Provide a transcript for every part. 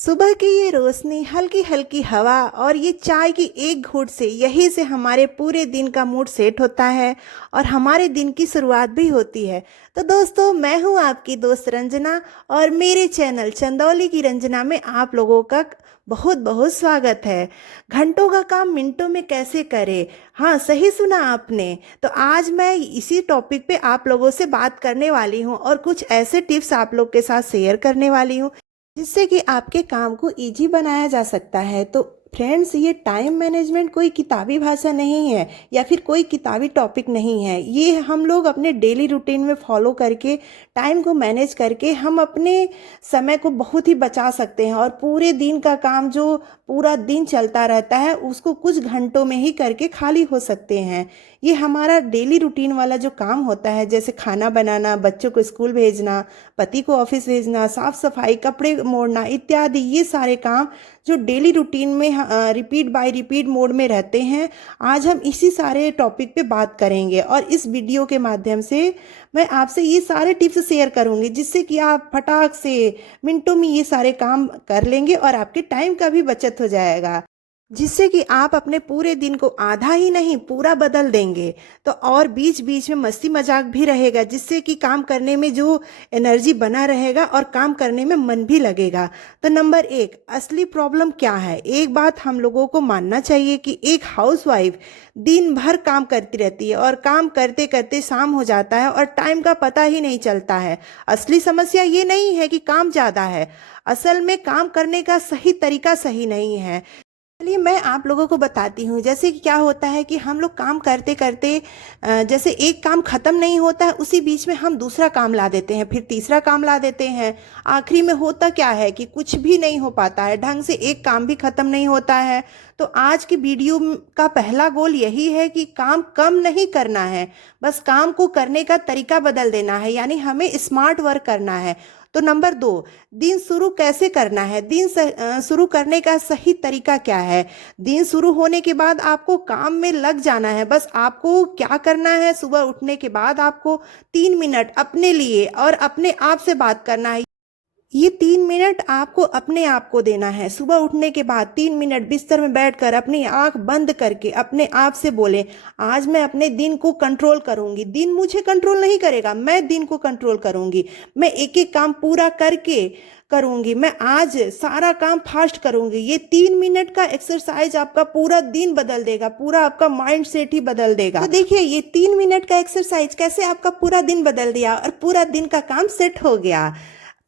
सुबह की ये रोशनी, हल्की हल्की हवा और ये चाय की एक घूंट से यही से हमारे पूरे दिन का मूड सेट होता है और हमारे दिन की शुरुआत भी होती है। तो दोस्तों, मैं हूँ आपकी दोस्त रंजना और मेरे चैनल चंदौली की रंजना में आप लोगों का बहुत बहुत स्वागत है। घंटों का काम मिनटों में कैसे करें? हाँ, सही सुना आपने। तो आज मैं इसी टॉपिक पे आप लोगों से बात करने वाली हूँ और कुछ ऐसे टिप्स आप लोग के साथ शेयर करने वाली हूँ जिससे कि आपके काम को इजी बनाया जा सकता है। तो फ्रेंड्स, ये टाइम मैनेजमेंट कोई किताबी भाषा नहीं है या फिर कोई किताबी टॉपिक नहीं है। ये हम लोग अपने डेली रूटीन में फॉलो करके टाइम को मैनेज करके हम अपने समय को बहुत ही बचा सकते हैं और पूरे दिन का काम जो पूरा दिन चलता रहता है उसको कुछ घंटों में ही करके खाली हो सकते हैं। ये हमारा डेली रूटीन वाला जो काम होता है, जैसे खाना बनाना, बच्चों को स्कूल भेजना, पति को ऑफिस भेजना, साफ सफाई, कपड़े मोड़ना इत्यादि, ये सारे काम जो डेली रूटीन में रिपीट बाय रिपीट मोड में रहते हैं, आज हम इसी सारे टॉपिक पे बात करेंगे। और इस वीडियो के माध्यम से मैं आपसे ये सारे टिप्स शेयर करूंगी जिससे कि आप फटाक से मिनटों में ये सारे काम कर लेंगे और आपके टाइम का भी बचत हो जाएगा, जिससे कि आप अपने पूरे दिन को आधा ही नहीं पूरा बदल देंगे। तो और बीच बीच में मस्ती मजाक भी रहेगा जिससे कि काम करने में जो एनर्जी बना रहेगा और काम करने में मन भी लगेगा। तो नंबर एक, असली प्रॉब्लम क्या है? एक बात हम लोगों को मानना चाहिए कि एक हाउसवाइफ दिन भर काम करती रहती है और काम करते करते शाम हो जाता है और टाइम का पता ही नहीं चलता है। असली समस्या ये नहीं है कि काम ज़्यादा है, असल में काम करने का सही तरीका सही नहीं है। चलिए मैं आप लोगों को बताती हूँ। जैसे कि क्या होता है कि हम लोग काम करते करते जैसे एक काम खत्म नहीं होता है, उसी बीच में हम दूसरा काम ला देते हैं, फिर तीसरा काम ला देते हैं। आखिरी में होता क्या है कि कुछ भी नहीं हो पाता है, ढंग से एक काम भी खत्म नहीं होता है। तो आज की वीडियो का पहला गोल यही है कि काम कम नहीं करना है, बस काम को करने का तरीका बदल देना है, यानी हमें स्मार्ट वर्क करना है। तो नंबर दो, दिन शुरू कैसे करना है? दिन शुरू करने का सही तरीका क्या है? दिन शुरू होने के बाद आपको काम में लग जाना है। बस आपको क्या करना है, सुबह उठने के बाद आपको 3 मिनट अपने लिए और अपने आप से बात करना है। ये 3 मिनट आपको अपने आप को देना है। सुबह उठने के बाद 3 मिनट बिस्तर में बैठकर अपनी आंख बंद करके अपने आप से बोले, आज मैं अपने दिन को कंट्रोल करूंगी। दिन मुझे कंट्रोल नहीं करेगा, मैं दिन को कंट्रोल करूंगी। मैं एक एक काम पूरा करके करूंगी, मैं आज सारा काम फास्ट करूंगी। ये 3 मिनट का एक्सरसाइज आपका पूरा दिन बदल देगा, पूरा आपका माइंड सेट ही बदल देगा। तो देखिए, ये 3 मिनट का एक्सरसाइज कैसे आपका पूरा दिन बदल दिया और पूरा दिन का काम सेट हो गया।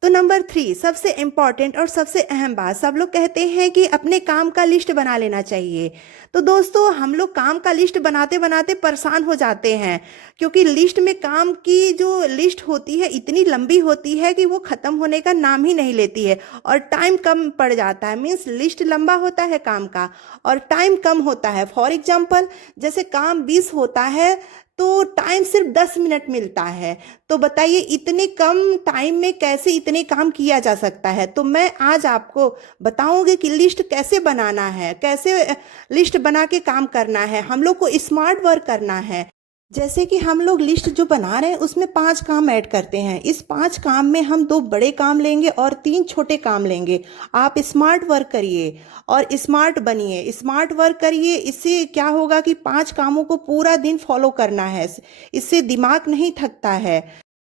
तो नंबर 3, सबसे इम्पॉर्टेंट और सबसे अहम बात, सब लोग कहते हैं कि अपने काम का लिस्ट बना लेना चाहिए। तो दोस्तों, हम लोग काम का लिस्ट बनाते बनाते परेशान हो जाते हैं, क्योंकि लिस्ट में काम की जो लिस्ट होती है इतनी लंबी होती है कि वो ख़त्म होने का नाम ही नहीं लेती है और टाइम कम पड़ जाता है। मीन्स लिस्ट लंबा होता है काम का और टाइम कम होता है। फॉर एग्जाम्पल, जैसे काम 20 होता है तो टाइम सिर्फ 10 मिनट मिलता है। तो बताइए, इतने कम टाइम में कैसे इतने काम किया जा सकता है? तो मैं आज आपको बताऊंगी कि लिस्ट कैसे बनाना है, कैसे लिस्ट बना के काम करना है। हम लोग को स्मार्ट वर्क करना है। जैसे कि हम लोग लिस्ट जो बना रहे हैं उसमें 5 काम ऐड करते हैं। इस 5 काम में हम 2 बड़े काम लेंगे और 3 छोटे काम लेंगे। आप स्मार्ट वर्क करिए और स्मार्ट बनिए, स्मार्ट वर्क करिए। इससे क्या होगा कि 5 कामों को पूरा दिन फॉलो करना है, इससे दिमाग नहीं थकता है।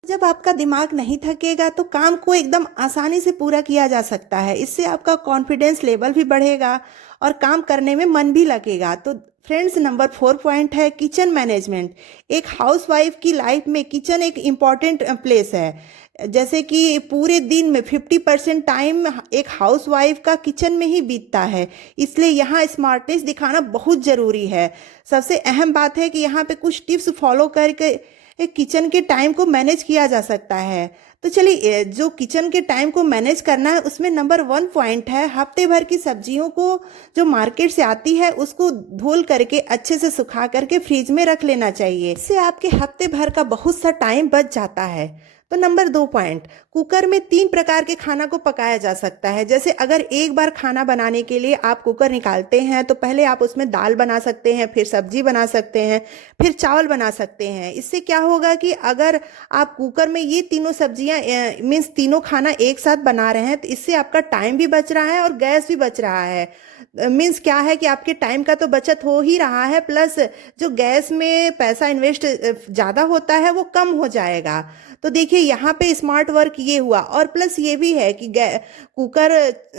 जब आपका दिमाग नहीं थकेगा तो काम को एकदम आसानी से पूरा किया जा सकता है। इससे आपका कॉन्फिडेंस लेवल भी बढ़ेगा और काम करने में मन भी लगेगा। तो फ्रेंड्स, नंबर 4 पॉइंट है किचन मैनेजमेंट। एक हाउसवाइफ की लाइफ में किचन एक इम्पॉर्टेंट प्लेस है। जैसे कि पूरे दिन में 50% टाइम एक हाउसवाइफ का किचन में ही बीतता है, इसलिए यहाँ स्मार्टनेस दिखाना बहुत ज़रूरी है। सबसे अहम बात है कि यहाँ पे कुछ टिप्स फॉलो करके किचन के टाइम को मैनेज किया जा सकता है। तो चलिए, जो किचन के टाइम को मैनेज करना है उसमें नंबर 1 पॉइंट है, हफ्ते भर की सब्जियों को जो मार्केट से आती है उसको धुल करके अच्छे से सुखा करके फ्रिज में रख लेना चाहिए। इससे आपके हफ्ते भर का बहुत सा टाइम बच जाता है। तो नंबर 2 पॉइंट, कुकर में 3 प्रकार के खाना को पकाया जा सकता है। जैसे अगर एक बार खाना बनाने के लिए आप कुकर निकालते हैं तो पहले आप उसमें दाल बना सकते हैं, फिर सब्जी बना सकते हैं, फिर चावल बना सकते हैं। इससे क्या होगा कि अगर आप कुकर में ये तीनों सब्जियां मीन्स तीनों खाना एक साथ बना रहे हैं तो इससे आपका टाइम भी बच रहा है और गैस भी बच रहा है। मीन्स क्या है कि आपके टाइम का तो बचत हो ही रहा है, प्लस जो गैस में पैसा इन्वेस्ट ज़्यादा होता है वो कम हो जाएगा। तो देखिए यहाँ पे स्मार्ट वर्क ये हुआ। और प्लस ये भी है कि कुकर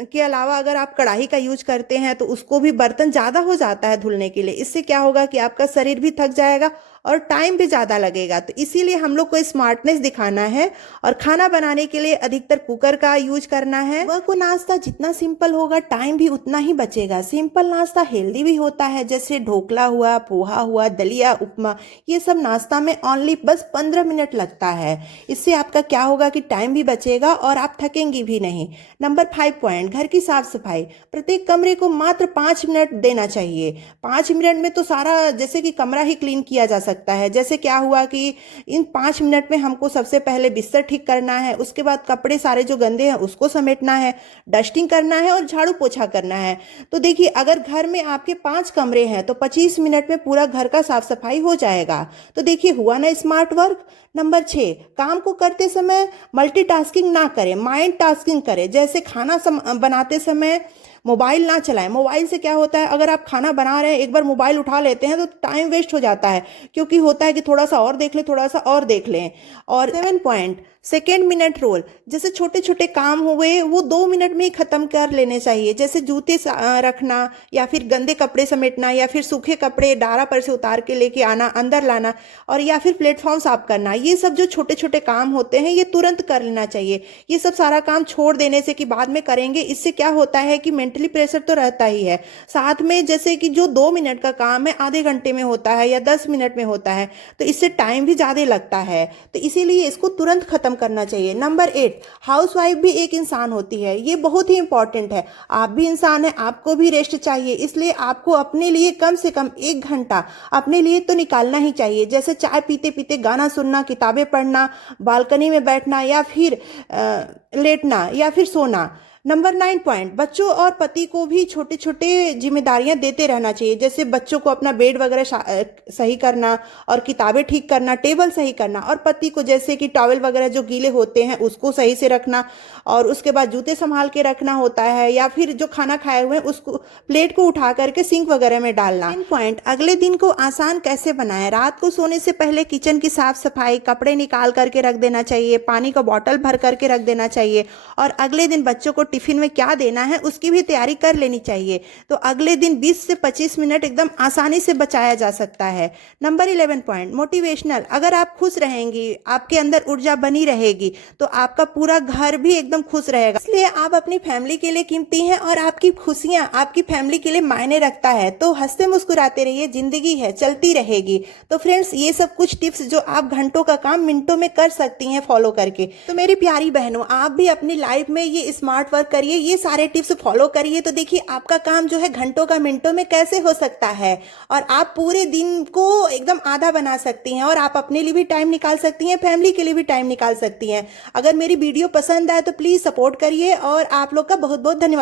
के अलावा अगर आप कढ़ाई का यूज करते हैं तो उसको भी बर्तन ज़्यादा हो जाता है धुलने के लिए। इससे क्या होगा कि आपका शरीर भी थक जाएगा और टाइम भी ज़्यादा लगेगा। तो इसीलिए हम लोग को स्मार्टनेस दिखाना है और खाना बनाने के लिए अधिकतर कुकर का यूज करना है। वह को नाश्ता जितना सिंपल होगा टाइम भी उतना ही बचेगा। सिंपल नाश्ता हेल्दी भी होता है, जैसे ढोकला हुआ, पोहा हुआ, दलिया, उपमा, ये सब नाश्ता में ओनली बस 15 मिनट लगता है। इससे आपका क्या होगा कि टाइम भी बचेगा और आप थकेंगी भी नहीं। नंबर 5 पॉइंट, घर की साफ सफाई। प्रत्येक कमरे को मात्र 5 मिनट देना चाहिए। 5 मिनट में तो सारा जैसे कि कमरा ही क्लीन किया जा सकता है। जैसे क्या हुआ कि इन 5 मिनट में हमको सबसे पहले बिस्तर ठीक करना है, उसके बाद कपड़े सारे जो गंदे हैं उसको समेटना है, डस्टिंग करना है और झाड़ू पोछा करना है। तो देखिए अगर घर में आपके 5 कमरे हैं तो 25 मिनट में पूरा घर का साफ सफाई हो जाएगा। तो देखिए हुआ ना स्मार्ट वर्क। नंबर 6, काम को करते समय मल्टीटास्किंग ना करें, माइंड टास्किंग करें। जैसे खाना बनाते समय मोबाइल ना चलाएं। मोबाइल से क्या होता है, अगर आप खाना बना रहे हैं एक बार मोबाइल उठा लेते हैं तो टाइम वेस्ट हो जाता है, क्योंकि होता है कि थोड़ा सा और देख लें, थोड़ा सा और देख लें। और 7 पॉइंट, सेकेंड मिनट रूल। जैसे छोटे छोटे काम हुए वो 2 मिनट में ही खत्म कर लेने चाहिए। जैसे जूते रखना या फिर गंदे कपड़े समेटना या फिर सूखे कपड़े डारा पर से उतार के लेके आना, अंदर लाना, और या फिर प्लेटफॉर्म साफ करना। ये सब जो छोटे छोटे काम होते हैं ये तुरंत कर लेना चाहिए। ये सब सारा काम छोड़ देने से कि बाद में करेंगे, इससे क्या होता है कि मेंटली प्रेशर तो रहता ही है, साथ में जैसे कि जो 2 मिनट का काम है आधे घंटे में होता है या 10 मिनट में होता है, तो इससे टाइम भी ज़्यादा लगता है। तो इसीलिए इसको तुरंत खत्म करना चाहिए। नंबर 8, हाउसवाइफ भी एक इंसान होती है। ये बहुत ही इंपॉर्टेंट है। आप भी इंसान है, आपको भी रेस्ट चाहिए, इसलिए आपको अपने लिए कम से कम 1 घंटा अपने लिए तो निकालना ही चाहिए। जैसे चाय पीते पीते गाना सुनना, किताबें पढ़ना, बालकनी में बैठना या फिर लेटना या फिर सोना। नंबर 9 पॉइंट, बच्चों और पति को भी छोटे छोटे जिम्मेदारियां देते रहना चाहिए। जैसे बच्चों को अपना बेड वगैरह सही करना और किताबें ठीक करना, टेबल सही करना, और पति को जैसे कि टॉवल वगैरह जो गीले होते हैं उसको सही से रखना, और उसके बाद जूते संभाल के रखना होता है, या फिर जो खाना खाए हुए हैं उसको प्लेट को उठा करके सिंक वगैरह में डालना। 10 पॉइंट, अगले दिन को आसान कैसे बनाएं। रात को सोने से पहले किचन की साफ सफाई, कपड़े निकाल करके रख देना चाहिए, पानी का बॉटल भर करके रख देना चाहिए, और अगले दिन बच्चों को टिफिन में क्या देना है उसकी भी तैयारी कर लेनी चाहिए। तो अगले दिन 20 से 25 मिनट एकदम आसानी से बचाया जा सकता है। Number 11 point, motivational. अगर आप खुश रहेंगी, आपके अंदर ऊर्जा बनी रहेगी, तो आपका पूरा घर भी एकदम खुश रहेगा। इसलिए आप अपनी फैमिली के लिए कीमती हैं और आपकी खुशियां आपकी फैमिली के लिए मायने रखता है। तो हंसते मुस्कुराते रहिए, जिंदगी है चलती रहेगी। तो फ्रेंड्स, ये सब कुछ टिप्स जो आप घंटों का काम मिनटों में कर सकती हैं फॉलो करके। तो मेरी प्यारी बहनों, आप भी अपनी लाइफ में ये स्मार्ट वर्क करिए, ये सारे टिप्स फॉलो करिए। तो देखिए आपका काम जो है घंटों का मिनटों में कैसे हो सकता है, और आप पूरे दिन को एकदम आधा बना सकती हैं, और आप अपने लिए भी टाइम निकाल सकती हैं, फैमिली के लिए भी टाइम निकाल सकती हैं। अगर मेरी वीडियो पसंद आए तो प्लीज सपोर्ट करिए, और आप लोग का बहुत बहुत धन्यवाद।